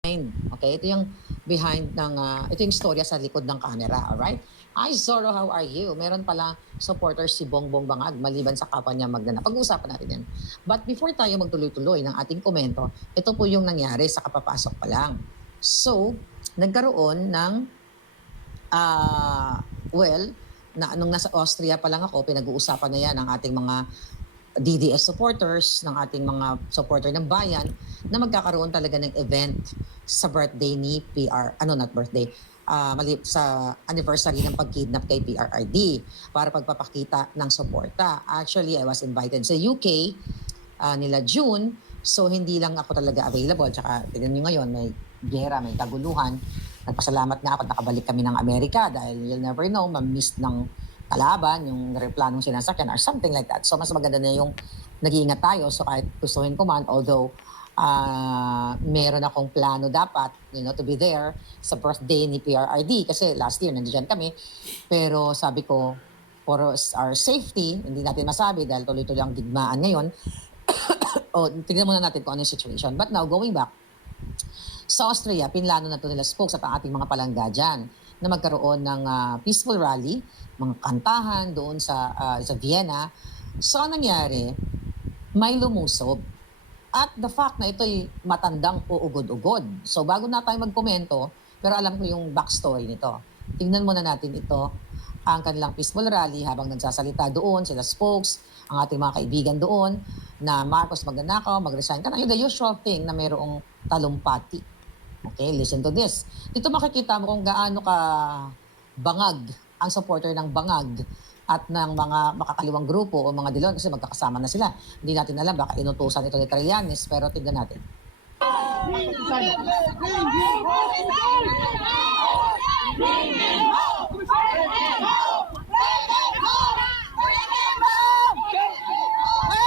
Okay, ito yung behind ng, ito yung storya sa likod ng camera, alright? Hi Zorro, how are you? Meron pala supporters si Bongbong Bangag maliban sa kapwa niya magnanap. Pag-uusapan natin yan. But before tayo magtuloy-tuloy ng ating komento, ito po yung nangyari sa kapapasok pa lang. So, nagkaroon ng, nung nasa Austria pa lang ako, pinag-uusapan na yan ng ating mga DDS supporters, ng ating mga supporter ng bayan, na magkakaroon talaga ng event sa birthday ni not birthday, sa anniversary ng pagkidnap kay PRRD para pagpapakita ng suporta. Actually, I was invited sa UK nila June, so hindi lang ako talaga available. Tsaka tignan nyo ngayon, may gera, may kaguluhan. Nagpasalamat nga ako, nakabalik kami ng Amerika dahil you'll never know, ma-miss ng kalaban, yung replanong sinasakyan or something like that. So mas maganda na yung nag-iingat tayo. So kahit gustuhin ko man, although meron akong plano dapat, to be there sa birthday ni PRRD kasi last year nandiyan kami. Pero sabi ko, for our safety, hindi natin masabi dahil tuloy-tuloy ang digmaan ngayon. Tignan muna natin kung ano yung situation. But now, going back, sa Austria, pinlano na ito nila spokes at ang ating mga palangga dyan na magkaroon ng peaceful rally, mga kantahan doon sa Vienna. So, ang nangyari, may lumusob. At the fact na ito'y matandang uugod-ugod. So, bago na tayo magkomento, pero alam ko yung backstory nito. Tingnan muna natin ito, ang kanilang peaceful rally habang nagsasalita doon, sila spokes, ang ating mga kaibigan doon, na Marcos magnanakaw, mag-resign ka na. Yung the usual thing na mayroong talumpati. Okay, listen to this. Dito makikita mo kung gaano ka bangag ang supporter ng Bangag at ng mga makakaliwang grupo o mga dilon kasi magkakasama na sila. Hindi natin alam, baka inutusan ito ni Trillanes, pero tignan natin.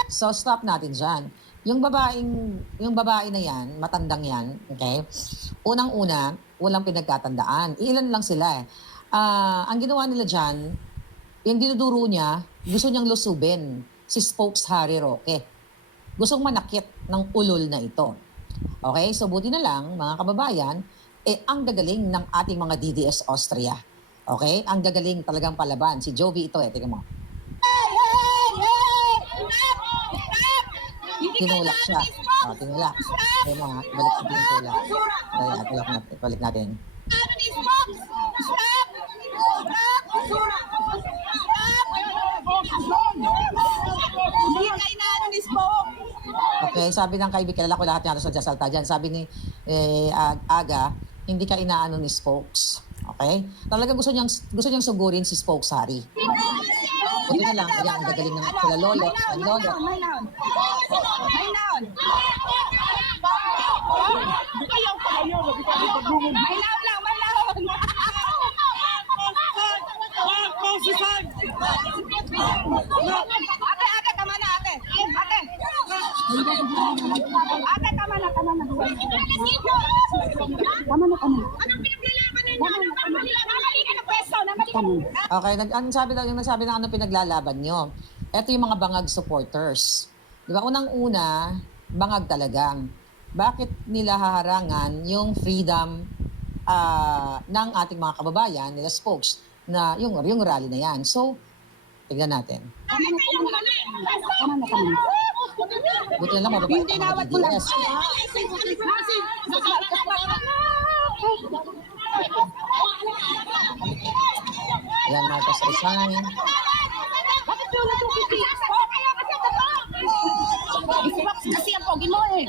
So stop natin dyan. Yung babae na yan, matandang yan, okay? Unang-una, walang pinagkatandaan. Ilan lang sila eh. Ang ginawa nila dyan, yung dinuduro niya, gusto niyang lusubin si Spokes Harry Roque. Gustong manakit ng ulol na ito. Okay? So buti na lang, mga kababayan, ang gagaling ng ating mga DDS Austria. Okay? Ang gagaling talagang palaban. Si Jovi ito tingnan mo. Tinulak siya. Tinulak. Ayun na, balik sa tinulak. Balik natin. Okay, sabi ng kaibigan, kilala ko lahat yung nagsasalta dyan. Sabi ni Aga, hindi ka inaano ni Spokes. Okay? Talaga gusto niyang sugurin si Spokes Harry. Buti na lang, yan, ang gagaling ng sila Lolo. Ang Lolo. May noun. Ate, tama na, ate. Ate, tama na. Tama na. Anong pinaglalaban ninyo? Namali ka ng pwesto. Okay, nagsabi ng ano pinaglalaban nyo. Ito yung mga Bangag supporters. Di ba? Unang-una, Bangag talagang. Bakit nila haharangan yung freedom ng ating mga kababayan, nila spokes, na yung rally na yan. So, tignan natin. Buti na lang, mababait ang mga DDS. Yan, Marcos resign. Kasi ang pogi mo eh.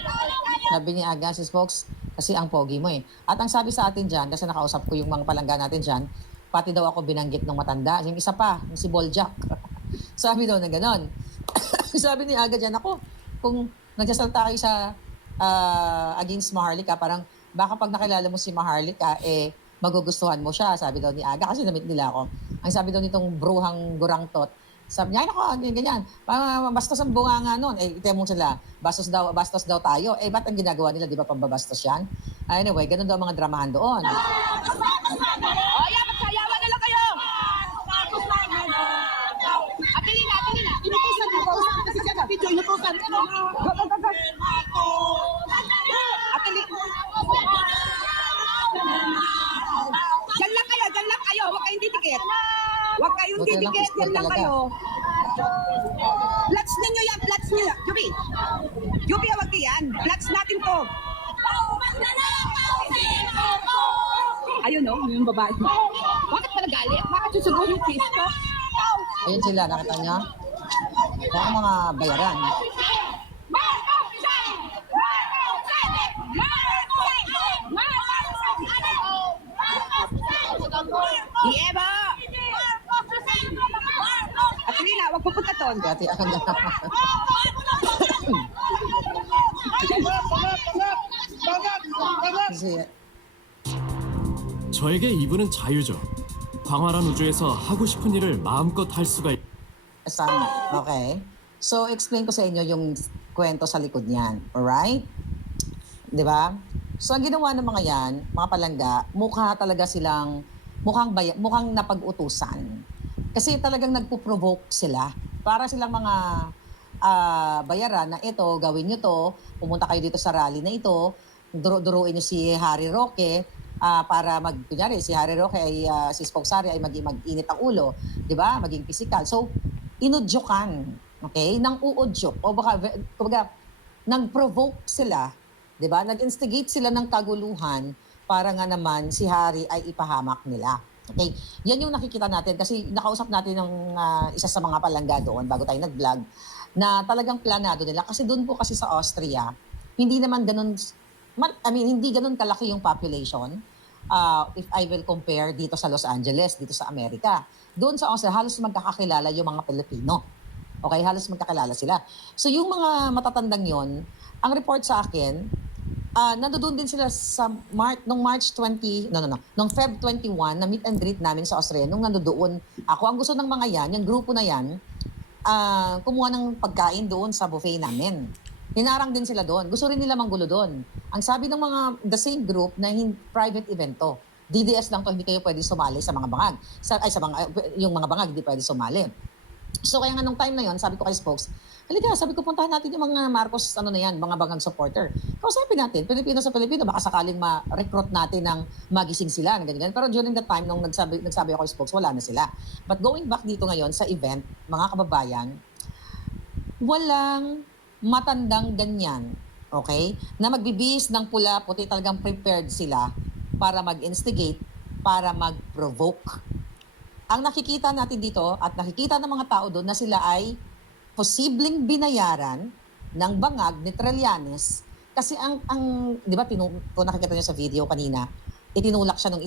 Sabi ni Aga, si Spokes, kasi ang pogi mo eh. At ang sabi sa atin dyan, kasi nakausap ko yung mga palangga natin dyan, pati daw ako binanggit ng matanda. Yung isa pa, yung si Boljak. Sabi daw na ganon. Sabi ni Aga dyan, ako, kung nagsasalta kayo sa against Maharlika, parang baka pag nakilala mo si Maharlika, magugustuhan mo siya, sabi daw ni Aga, kasi namit nila ako. Ang sabi daw nitong bruhang gurangtot, sabi niya, ay nako, ganyan. Bastos ang bunga nga nun. Ito mo sila, bastos daw tayo. Ba't ang ginagawa nila, di ba pambabastos yan? Anyway, ganun daw ang mga dramahan doon. Magsayawan na lang kayo. Atilina. Inutusan kasi siya na video, inutusan. Atili. Walang ticket, pistol yan lang talaga. kayo. Flats ninyo yan, flats nyo. Juby, Juby, huwag yan. Flats natin to. Ayun no, yung babae. Bakit pala galit? Bakit susubo yung Cristo? Ayun sila, nakita niyo? Baka mga bayaran. Diego! At Rina, huwag pupunta doon. Kaya tiyakan na. Kasi, 저에게 이분은 자유죠. 광활한 우주에서 하고 싶은 일을 마음껏 할 수가 okay. So, explain ko sa inyo yung kwento sa likod niyan. Alright? Di ba? So, ang ginawa ng mga yan, mga palangga, mukha talaga silang, mukhang napag-utusan. Kasi talagang nagpo-provoke sila. Para silang mga bayaran na ito, gawin nyo to, pumunta kayo dito sa rally na ito, duruin nyo si Harry Roque, para kunyari, si Harry Roque ay, si Spoke Sari ay mag-init ang ulo, di ba? Maging physical. So, inudyokan, okay? Nang uudyok, o baka nag-provoke sila, di ba? Nag-instigate sila ng kaguluhan para nga naman si Harry ay ipahamak nila. Okay? Yan yung nakikita natin kasi nakausap natin ng isa sa mga palangga doon bago tayo nag-vlog na talagang planado nila. Kasi doon po kasi sa Austria, hindi naman ganun, hindi ganun kalaki yung population. If I will compare dito sa Los Angeles, dito sa Amerika. Doon sa Austria, halos magkakakilala yung mga Pilipino. Okay, halos magkakilala sila. So yung mga matatandang yon, ang report sa akin, nandoon din sila sa nung Feb 21 na meet and greet namin sa Austria nung nandoon ako. Ang gusto ng mga yan, yung grupo na yan, kumuha ng pagkain doon sa buffet namin. Hinarang din sila doon. Gusto rin nila manggulo doon. Ang sabi ng mga the same group na private event to. DDS lang to, hindi kayo pwede sumali sa mga bangag. Yung mga bangag hindi pwede sumali. So kaya nga nung time na yon, sabi ko kay Spokes, halika, sabi ko puntahan natin yung mga Marcos, mga bangag supporter. Kausapin natin, Pilipino sa Pilipino, baka sakaling ma-recruit natin ng magising sila, ng ganyan. Pero during that time, nung nagsabi ako kay Spokes, wala na sila. But going back dito ngayon sa event, mga kababayan, walang matandang ganyan, okay? Na magbibihis ng pula, puti, talagang prepared sila para mag-instigate, para mag-provoke. Ang nakikita natin dito at nakikita ng mga tao doon na sila ay posibleng binayaran ng bangag ni Trillanes kasi di ba, kung nakikita niyo sa video kanina, itinulak siya ng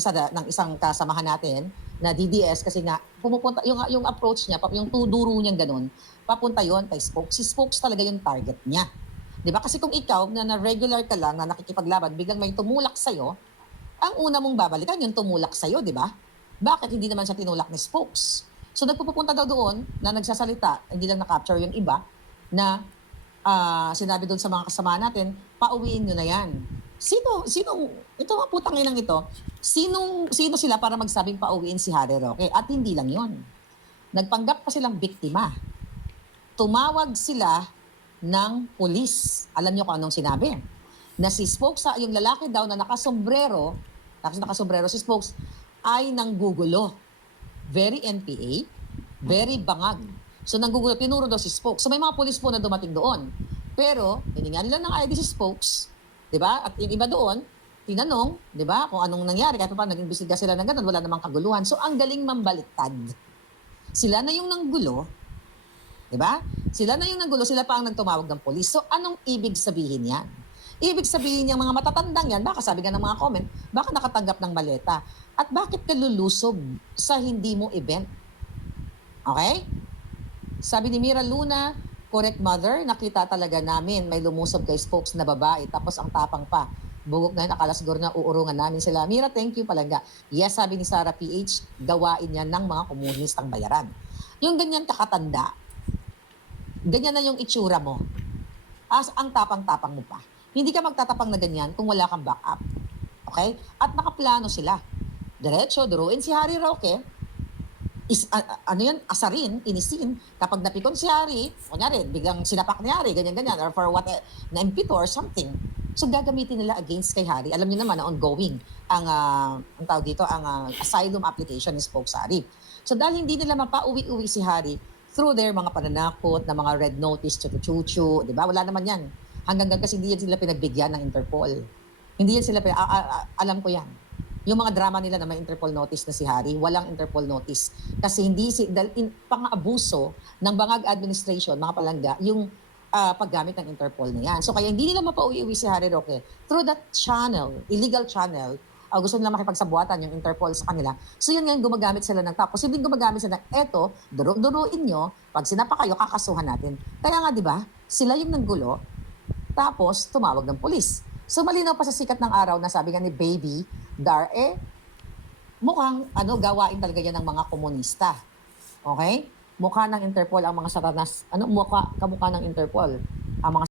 isang kasamahan natin na DDS kasi nga pumupunta yung approach niya, yung tuduro niyang ganun, papunta yon kay Spokes. Si Spokes talaga yung target niya. Di ba? Kasi kung ikaw na regular ka lang na nakikipaglaban, biglang may tumulak sa'yo, ang una mong babalikan yung tumulak sa'yo, di ba? Bakit hindi naman siya tinulak ni Spokes? So nagpupunta daw doon na nagsasalita, hindi lang na-capture yung iba, na sinabi doon sa mga kasama natin, pauwiin nyo na yan. Ito mga putang inang ito, sino sila para magsabing pauwiin si Harry Roque? At hindi lang yon. Nagpanggap pa silang biktima. Tumawag sila ng pulis. Alam nyo kung anong sinabi? Na si Spokes, yung lalaki daw na nakasombrero, tapos nakasombrero si Spokes, ay nanggugulo. Very NPA, very bangag. So nanggugulo, tinuro daw si Spokes. So may mga pulis po na dumating doon. Pero, hiningan nila ng ID si Spokes, di ba? At yung iba doon, tinanong, di ba, kung anong nangyari. Kahit pa nag-imbestiga sila ng ganun, wala namang kaguluhan. So ang galing mambaliktad. Sila na yung nanggulo, di ba? Sila na yung nanggulo, sila pa ang nagtumawag ng pulis. So anong ibig sabihin yan? Ibig sabihin yung mga matatandang yan, baka sabi nga ng mga comment, baka nakatanggap ng maleta. At bakit ka lulusob sa hindi mo event? Okay? Sabi ni Mira Luna, correct mother, nakita talaga namin may lumusob kay Spokes na babae, tapos ang tapang pa. Bugok na yun, akala siguro na uurungan namin sila. Mira, thank you palangga. Yes, sabi ni Sarah PH, gawain yan ng mga komunistang bayaran. Yung ganyan kakatanda, ganyan na yung itsura mo. Ang tapang-tapang mo pa. Hindi ka magtatapang na ganyan kung wala kang backup. Okay? At nakaplano sila. Diretso, duruin si Harry Roque. Asarin, inisin. Kapag napikon si Harry, kunyari, biglang sinapak ni Harry, ganyan-ganyan, or for what, na impito or something. So gagamitin nila against kay Harry. Alam niyo naman na ongoing ang tawag dito, ang asylum application ni Spoke Sari. So dahil hindi nila mapauwi-uwi si Harry through their mga pananakot na mga red notice, chuchu-chuchu, di ba? Wala naman yan. Hanggang kasi hindi yan sila pinagbigyan ng Interpol. Hindi yan sila, alam ko yan. Yung mga drama nila na may Interpol notice na si Harry, walang Interpol notice. Kasi hindi dahil pang-abuso ng bangag administration, mga palangga, yung paggamit ng Interpol na yan. So kaya hindi nila mapauwi-uwi si Harry Roque through that channel, illegal channel. Gusto nila makipagsabuatan yung Interpol sa kanila. So yun ngayon, gumagamit sila ng tapos. Posibleng gumagamit sila ng eto, duro-duruin nyo, pag sinapa kayo, kakasuhan natin. Kaya nga, di ba, sila yung nanggulo, tapos tumawag ng pulis. So malinaw pa sa sikat ng araw na sabi nga ni Baby Dar, mukhang gawain talaga yan ng mga komunista. Okay? Mukha ng Interpol ang mga satanas, kamukha ng Interpol ang mga